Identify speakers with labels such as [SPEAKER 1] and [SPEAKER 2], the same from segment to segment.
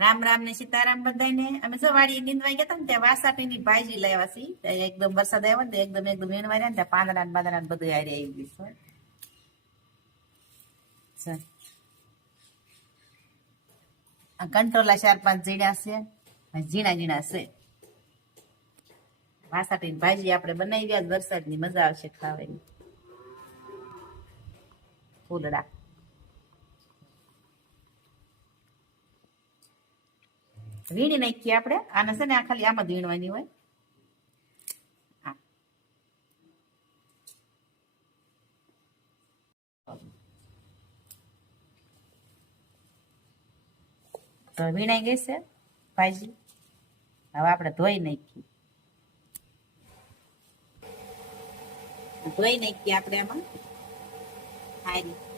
[SPEAKER 1] રામ રામ ને સીતારામ બધાને અમે જો વાડી નીંદવા ગયા ને ત્યાં વાસાપીની ભાજી લાવ્યા છી. એકદમ વરસાદ આવ્યો ને એકદમ એકદમ વીણવા રહ્યા ને પાંદડા ને બાંદડા ને બધું આવી આવી ગયું છે. કંટ્રોલા ચાર પાંચ ઝીણા છે. ઝીણા ઝીણા છે. વાસાપીની ભાજી આપણે બનાવી ગયા વરસાદની મજા આવશે ખાવાની. ફૂલડા. વીણી નાખીએ આપણે. આને છે ને આ ખાલી આમાં જ વીણવાની હોય. તો વીણાઈ ગઈ છે ભાજી. હવે આપણે ધોઈ નાખીએ. ધોઈ નાખીએ આપણે આમાં. હારી.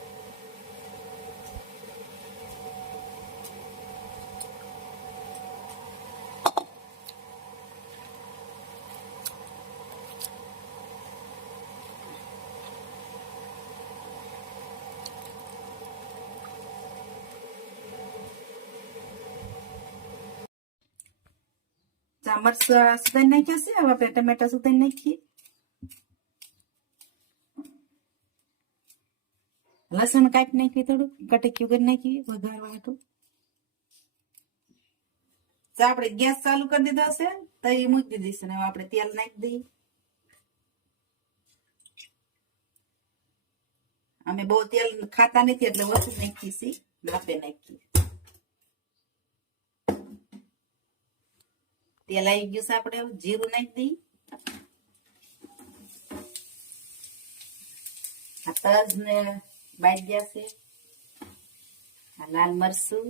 [SPEAKER 1] ચા મરચાં સુધારી નાખ્યા છે હવે આપણે ટમેટા સુધારી નાખીએ લસણ કાપી નાખીએ થોડું કટક્યું કરી નાખીએ વઘારવા હાટું આપણે ગેસ ચાલુ કરી દીધો હશે તો એ મૂકી છે ને આપણે તેલ નાખી દઈએ અમે બહુ તેલ ખાતા નથી એટલે ઓછું નાખીએ છીએ માપે નાખીએ તેલ આવી ગયું છે આપણે જીરું નાખી દઈએ. તજ ને ગયા છે. આ લાલ મરચું.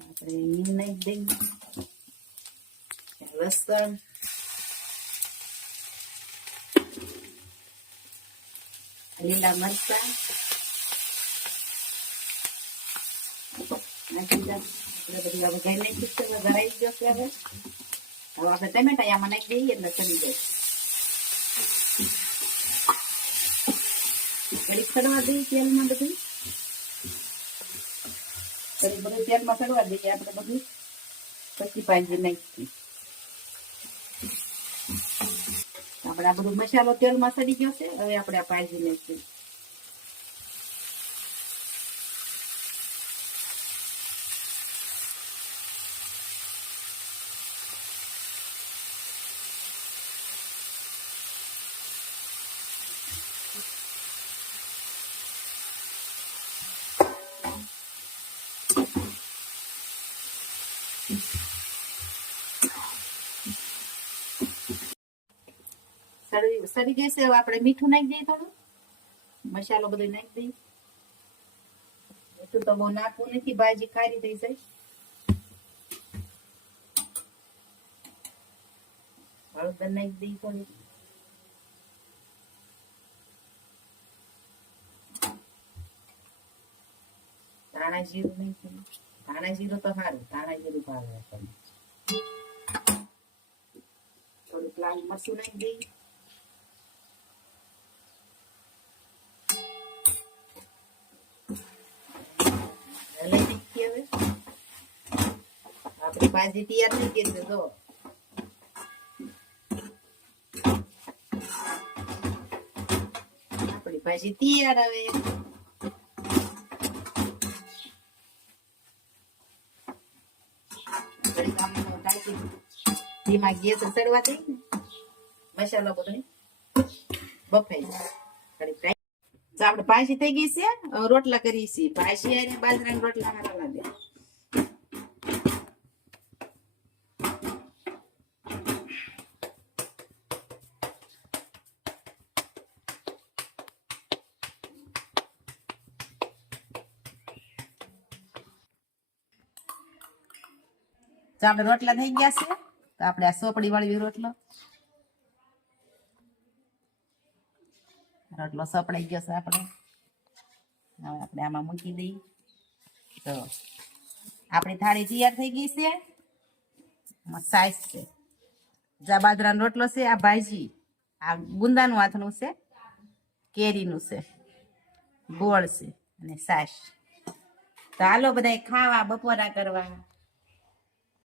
[SPEAKER 1] આપણે હિંગ નાખી દઈએ. લસણ. લીલા મરચાં નાખી દીધા એટલે બધી હવે ઘર નાખી છે ઘરાઈ ગયો છે હવે હવે આપણે ટમેટા આમાં નાખી દઈએ એટલે ચડી જાય ઘડીક દઈએ તેલમાં બધું ઘડીક બધું તેલમાં સડવા દઈએ આપણે બધું પછી ભાજી નાખી આપણે આ બધું મસાલો તેલમાં સડી ગયો છે, હવે આપણે આ ભાજી નાખીએ સડી જશે આપણે મીઠું નાખી દઈએ થોડું. મસાલો બધો નાખી દઈએ. મીઠું તો બહુ નાખવું નથી, ભાજી ખારી થઈ જાય. હળદર નાખી દઈએ થોડી. ધાણા જીરું નાખી દઈએ. ધાણા જીરું તો સારું ધાણા જીરું ભાવે આપણને થોડુંક લાલ મરચું નાખી દઈએ આપણી ભાજી તૈયાર થઈ ગઈ છે, જો. આપણી ભાજી તૈયાર હવે. ધીમા ગેસ ચડવા દઈ ને મસાલો બધો બફાઈ જાય ઘડીક ઢાંકી. તો આપણે ભાજી થઈ ગઈ છે હવે રોટલા કરીએ છીએ ભાજી અને બાજરાના રોટલા હારા લાગે તો આપણે રોટલા થઈ ગયા છે તો આપણે આ સોપડી વાળી રોટલો રોટલો સપડાઈ ગયો છે આપણે. હવે આપણે આમાં મૂકી દઈએ. તો આપણી થાળી તૈયાર થઈ ગઈ છે. સાઈઝ છે. જા બાજરાનો રોટલો છે, આ ભાજી, આ ગુંદાનું હાથનું છે, કેરીનું છે, ગોળ છે અને સાસ. તો હાલો બધા ખાવા, બપોરા કરવા.